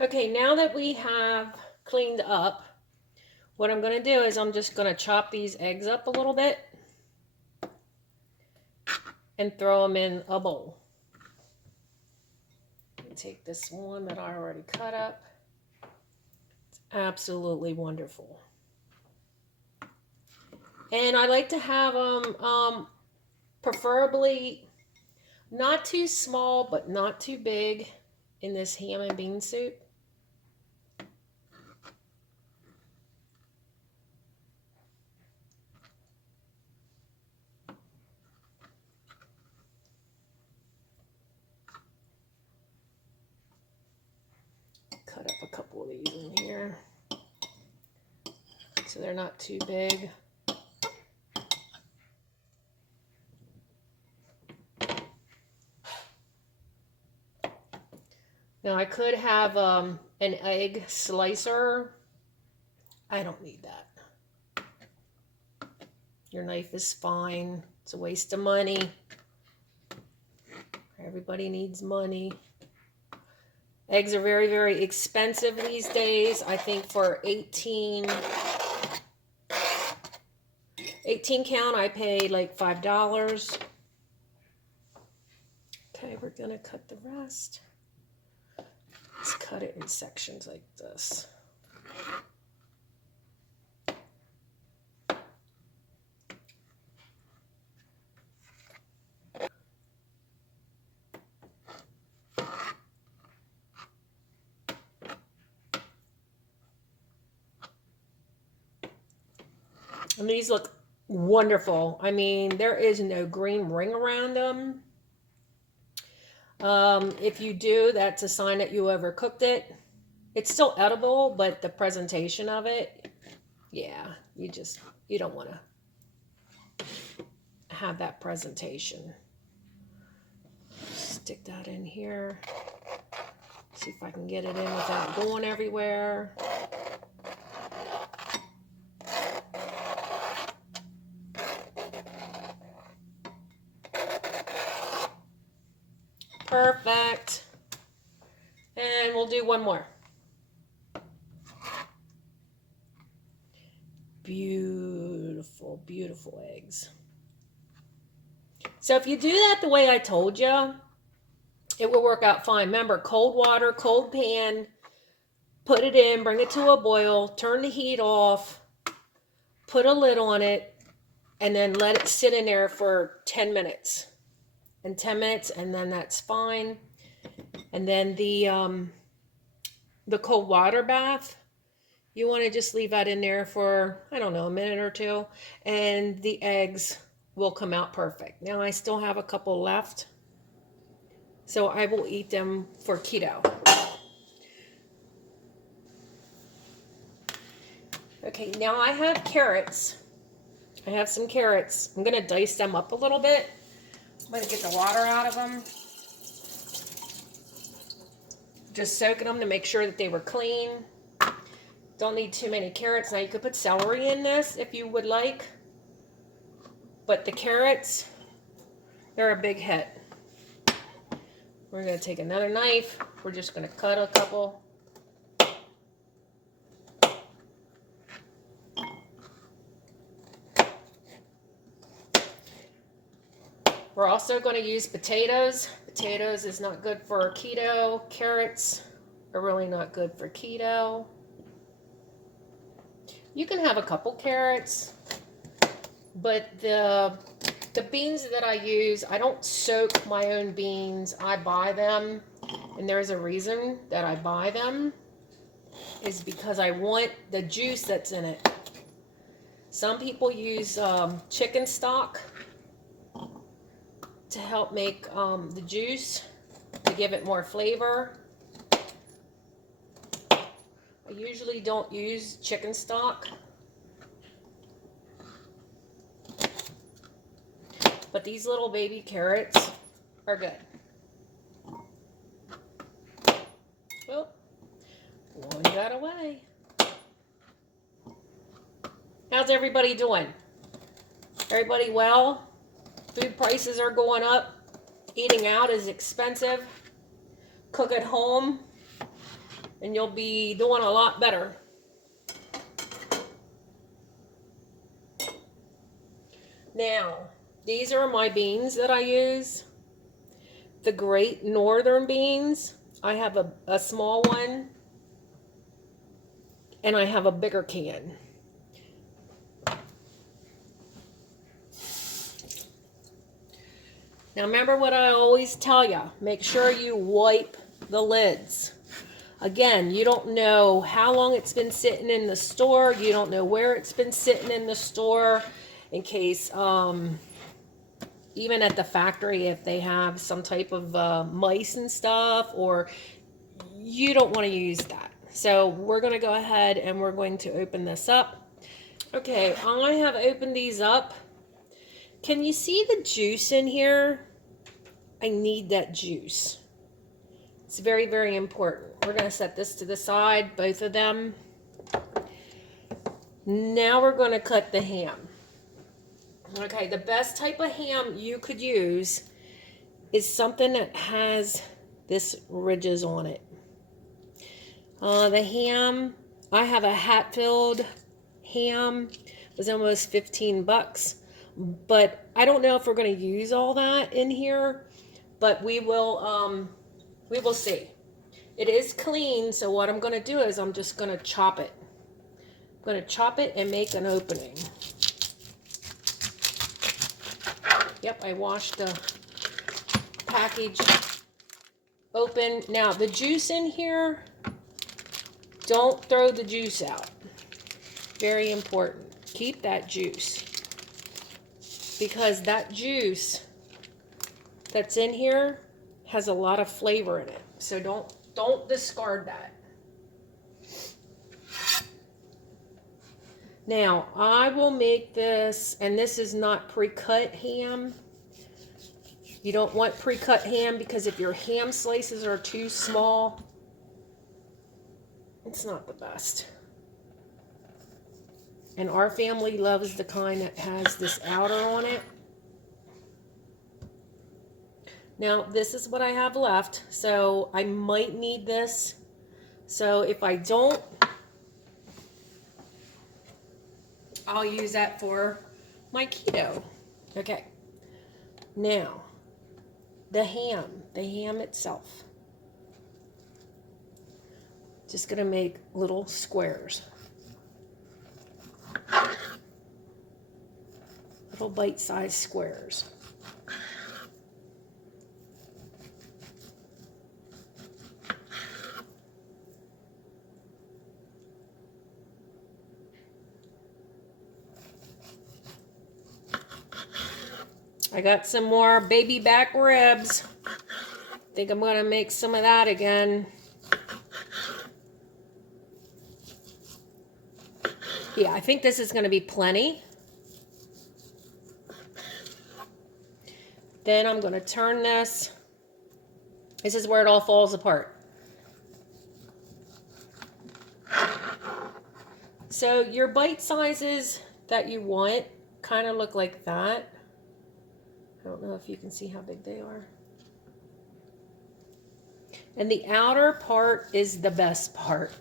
Okay, now that we have cleaned up, what I'm going to do is I'm just going to chop these eggs up a little bit and throw them in a bowl. Take this one that I already cut up. It's absolutely wonderful. And I like to have them preferably not too small, but not too big in this ham and bean soup. Cut up a couple of these in here so they're not too big. Now I could have an egg slicer. I don't need that. Your knife is fine. It's a waste of money. Everybody needs money. Eggs are very, very expensive these days. I think for 18 count, I paid like $5. Okay, we're gonna cut the rest. Let's cut it in sections like this. And these look wonderful. I mean, there is no green ring around them. If you do, that's a sign that you overcooked it. It's still edible, but the presentation of it, yeah, you don't want to have that presentation. Stick that in here. See if I can get it in without going everywhere. Perfect. And we'll do one more. Beautiful, beautiful eggs. So if you do that the way I told you, it will work out fine. Remember, cold water, cold pan, put it in, bring it to a boil, turn the heat off, put a lid on it, and then let it sit in there for 10 minutes. And 10 minutes, and then that's fine. And then the cold water bath, you want to just leave that in there for, I don't know, a minute or two, and the eggs will come out perfect. Now I still have a couple left, so I will eat them for keto. Okay, now I have carrots. I have some carrots. I'm going to dice them up a little bit. I'm going to get the water out of them. Just soaking them to make sure that they were clean. Don't need too many carrots. Now you could put celery in this if you would like. But the carrots, they're a big hit. We're going to take another knife. We're just going to cut a couple. We're also going to use potatoes. Potatoes is not good for keto. Carrots are really not good for keto. You can have a couple carrots, but the beans that I use, I don't soak my own beans. I buy them, and there's a reason that I buy them, is because I want the juice that's in it. Some people use chicken stock to help make the juice, to give it more flavor. I usually don't use chicken stock, but these little baby carrots are good. Well, one got away. How's everybody doing? Everybody well? Food prices are going up. Eating out is expensive. Cook at home. and you'll be doing a lot better. Now, these are my beans that I use. The Great Northern beans. I have a small one, and I have a bigger can. Now remember what I always tell you. Make sure you wipe the lids. Again, you don't know how long it's been sitting in the store. You don't know where it's been sitting in the store, in case, even at the factory, if they have some type of mice and stuff, or you don't want to use that. So we're going to go ahead and we're going to open this up. Okay, I have opened these up. Can you see the juice in here? I need that juice. It's very, very important. We're going to set this to the side, both of them. Now we're going to cut the ham. Okay, the best type of ham you could use is something that has this ridges on it. The ham, I have a Hatfield ham. It was almost 15 bucks. But I don't know if we're going to use all that in here. But we will see. It is clean, so what I'm going to do is I'm just going to chop it. I'm going to chop it and make an opening. Yep, I washed the package open. Now, the juice in here, don't throw the juice out. Very important. Keep that juice. Because that juice that's in here has a lot of flavor in it. So don't discard that. Now, I will make this, and this is not pre-cut ham. You don't want pre-cut ham because if your ham slices are too small, it's not the best. And our family loves the kind that has this outer on it. Now, this is what I have left, so I might need this. So if I don't, I'll use that for my keto. Okay. Now, the ham itself. Just gonna make little squares. Little bite-sized squares. I got some more baby back ribs. Think I'm going to make some of that again. Yeah, I think this is going to be plenty. Then I'm going to turn this. This is where it all falls apart. So your bite sizes that you want kind of look like that. I don't know if you can see how big they are. And the outer part is the best part.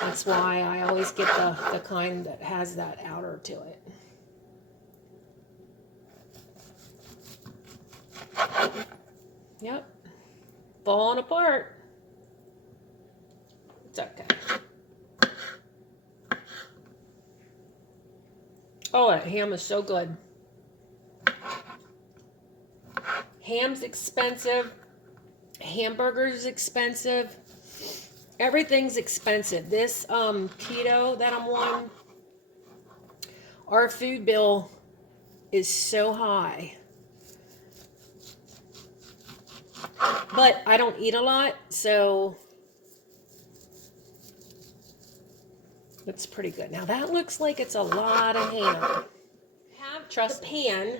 That's why I always get the kind that has that outer to it. Yep. Falling apart. It's okay. Oh, that ham is so good. Ham's expensive. Hamburger's expensive. Everything's expensive. This keto that I'm on, our food bill is so high. But I don't eat a lot, so it's pretty good. Now that looks like it's a lot of ham. Trust the pan.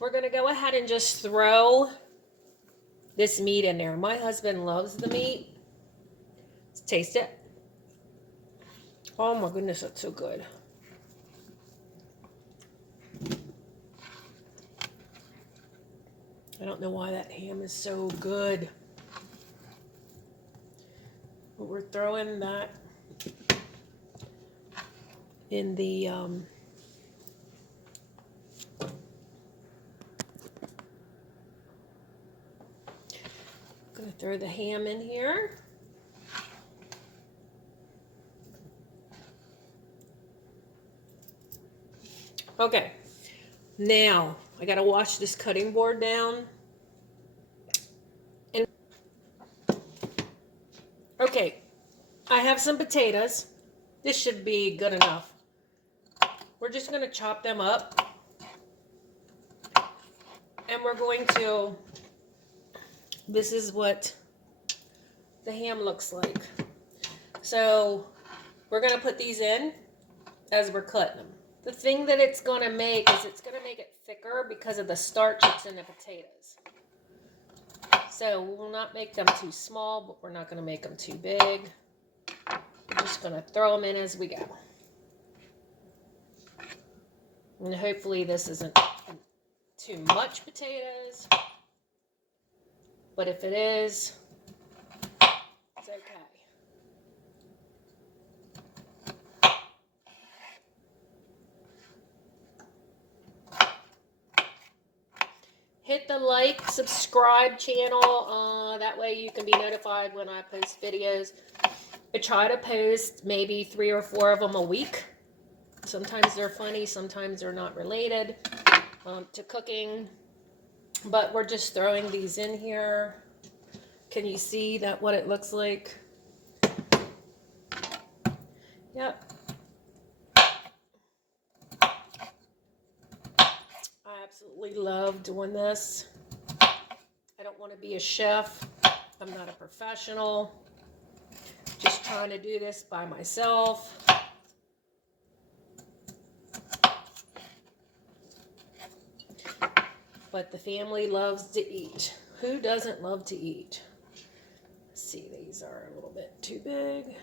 We're going to go ahead and just throw this meat in there. My husband loves the meat. Let's taste it. Oh my goodness, that's so good. I don't know why that ham is so good. But we're throwing that in the gonna throw the ham in here. Okay, now I gotta wash this cutting board down. And okay, I have some potatoes. This should be good enough. We're just gonna chop them up. And we're going to, this is what the ham looks like. So we're gonna put these in as we're cutting them. The thing that it's gonna make is it's gonna make it thicker because of the starch that's in the potatoes. So we will not make them too small, but we're not gonna make them too big. We're just gonna throw them in as we go. And hopefully this isn't too much potatoes, but if it is, it's okay. Hit the like, subscribe channel, that way you can be notified when I post videos. I try to post maybe 3 or 4 of them a week. Sometimes they're funny, sometimes they're not related to cooking. But we're just throwing these in here. Can you see that what it looks like? Yep. I absolutely love doing this. I don't want to be a chef. I'm not a professional. Just trying to do this by myself. But the family loves to eat. Who doesn't love to eat? Let's see, these are a little bit too big.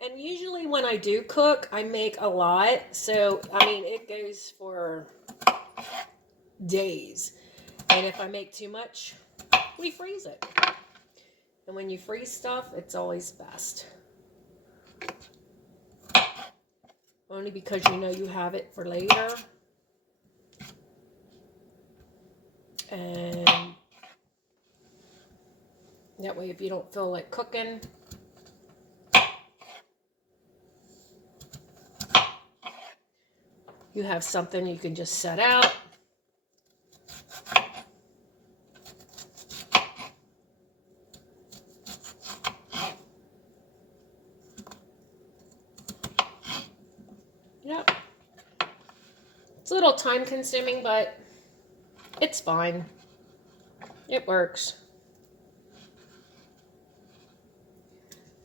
And usually when I do cook, I make a lot. So, I mean, it goes for days. And if I make too much, we freeze it. And when you freeze stuff, it's always best. Only because you know you have it for later. And that way if you don't feel like cooking, you have something you can just set out. Yep. It's a little time consuming, but it's fine. It works.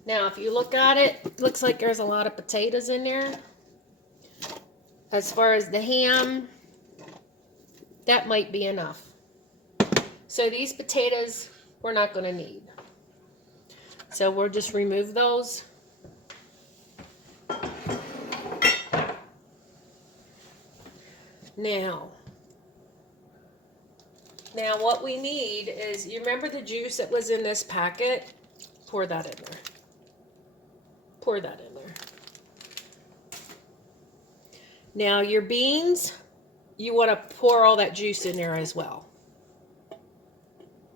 Now, if you look at it, it looks like there's a lot of potatoes in there. As far as the ham, that might be enough. So these potatoes we're not going to need. So we'll just remove those. Now what we need is, you remember the juice that was in this packet? Pour that in there. Pour that in there. Now your beans, you want to pour all that juice in there as well.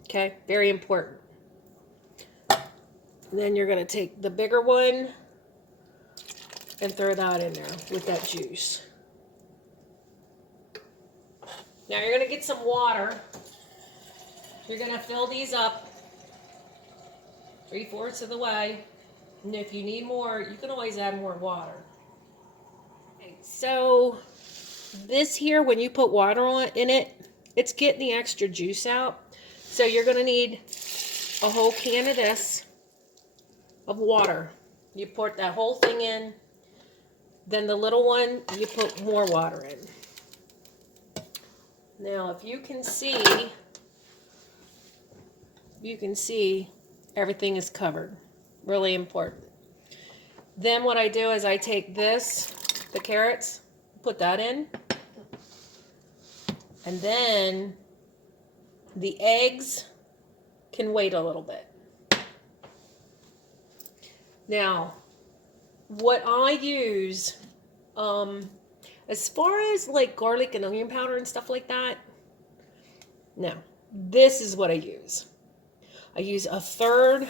Okay, very important. And then you're going to take the bigger one and throw that in there with that juice. Now you're going to get some water. You're going to fill these up 3/4 of the way. And if you need more, you can always add more water. Okay, so this here, when you put water in it, it's getting the extra juice out. So you're going to need a whole can of this, of water. You pour that whole thing in. Then the little one, you put more water in. Now, if you can see everything is covered. Really important. Then what I do is I take this, the carrots, put that in. And then the eggs can wait a little bit. Now, what I use, as far as like garlic and onion powder and stuff like that, no, this is what I use. I use a third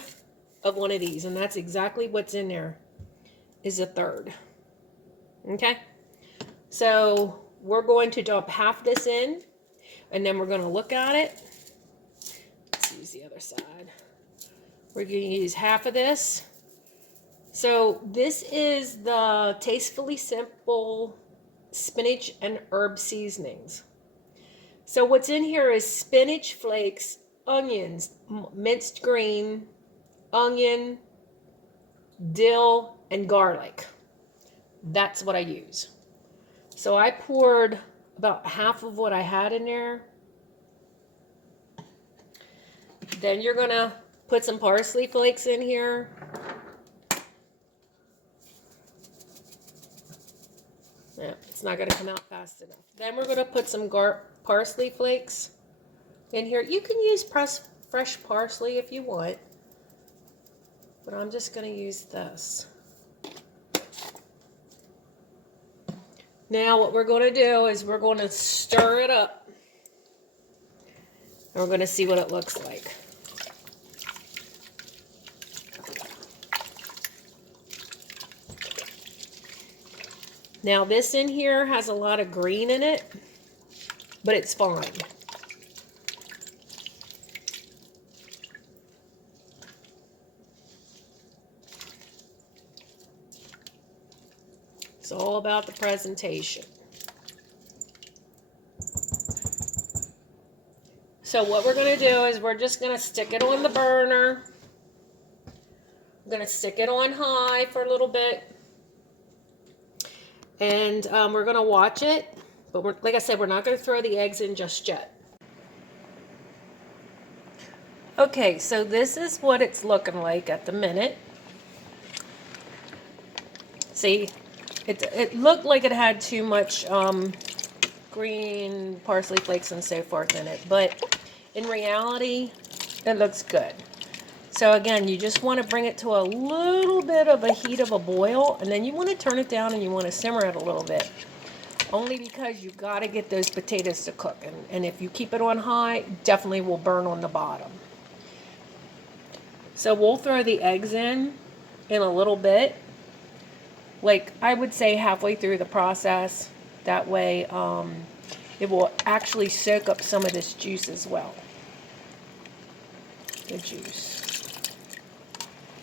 of one of these, and that's exactly what's in there, is a third. Okay? So we're going to dump half this in, and then we're going to look at it. Let's use the other side. We're going to use half of this. So this is the Tastefully Simple spinach and herb seasonings. So what's in here is spinach flakes, onions, minced green, onion, dill, and garlic. That's what I use. So I poured about half of what I had in there. Then you're going to put some parsley flakes in here. Yeah, it's not going to come out fast enough. Then we're going to put some parsley flakes in here. You can use fresh parsley if you want, but I'm just going to use this. Now what we're going to do is we're going to stir it up, and we're going to see what it looks like. Now this in here has a lot of green in it, but it's fine. It's all about the presentation. So what we're going to do is we're just going to stick it on the burner. I'm going to stick it on high for a little bit. And we're going to watch it. But like I said, we're not going to throw the eggs in just yet. Okay, so this is what it's looking like at the minute. See, it looked like it had too much green parsley flakes and so forth in it. But in reality, it looks good. So again, you just want to bring it to a little bit of a heat of a boil, and then you want to turn it down and you want to simmer it a little bit. Only because you got to get those potatoes to cook. And if you keep it on high, it definitely will burn on the bottom. So we'll throw the eggs in a little bit. Like I would say halfway through the process. That way it will actually soak up some of this juice as well. The juice.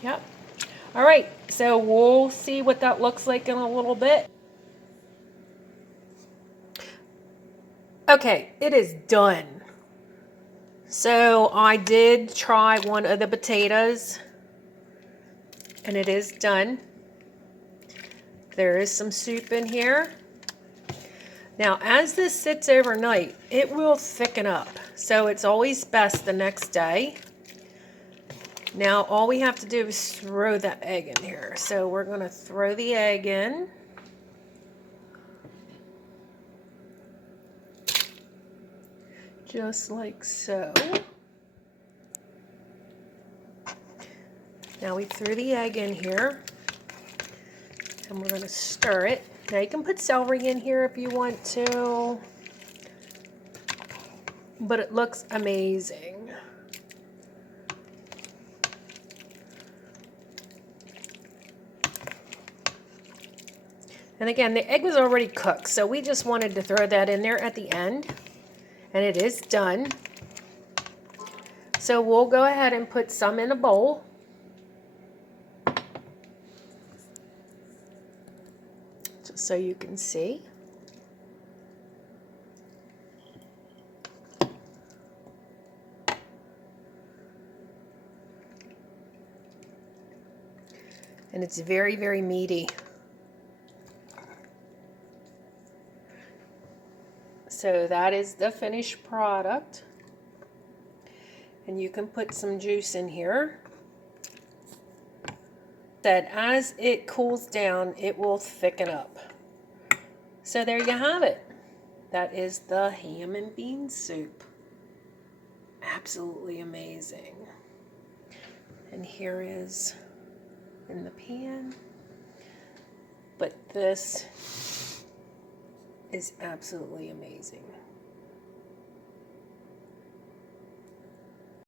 Yep. All right, so we'll see what that looks like in a little bit. Okay, it is done. So I did try one of the potatoes, and it is done. There is some soup in here. Now, as this sits overnight, it will thicken up. So it's always best the next day. Now, all we have to do is throw that egg in here. So we're going to throw the egg in. Just like so. Now we threw the egg in here. And we're going to stir it. Now you can put celery in here if you want to. But it looks amazing. And again, the egg was already cooked, so we just wanted to throw that in there at the end. And it is done. So we'll go ahead and put some in a bowl. Just so you can see. And it's very, very meaty. So that is the finished product. And you can put some juice in here. That as it cools down, it will thicken up. So there you have it. That is the ham and bean soup. Absolutely amazing. And here is in the pan. But this is absolutely amazing.